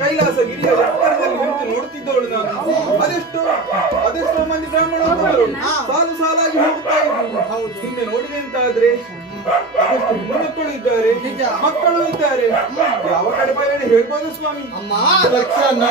ಕೈಲಾಸ ಗಿರಿಯ ಎತ್ತರದಲ್ಲಿ ನಿಂತು ನೋಡುತ್ತಿದ್ದವಳು ನಾನು. ಅದೆಷ್ಟೋ ಮಂದಿ ಬ್ರಾಹ್ಮಣರು ಸಾಲು ಸಾಲಾಗಿ ಹೋಗುತ್ತಾ ಇದ್ರು. ಹಿಂದೆ ನೋಡಿದೆ ಅಂತಾದ್ರೆ ಅದೆಷ್ಟು ಹೆಣ್ಣುಮಕ್ಕಳು ಇದ್ದಾರೆ, ಮಕ್ಕಳು ಇದ್ದಾರೆ. ಯಾವ ಕಡೆ ಬಾಯಲ್ಲಿ ಹೇಳ್ಬೋದು ಸ್ವಾಮಿ? ಅಮ್ಮ ಲಕ್ಷಣ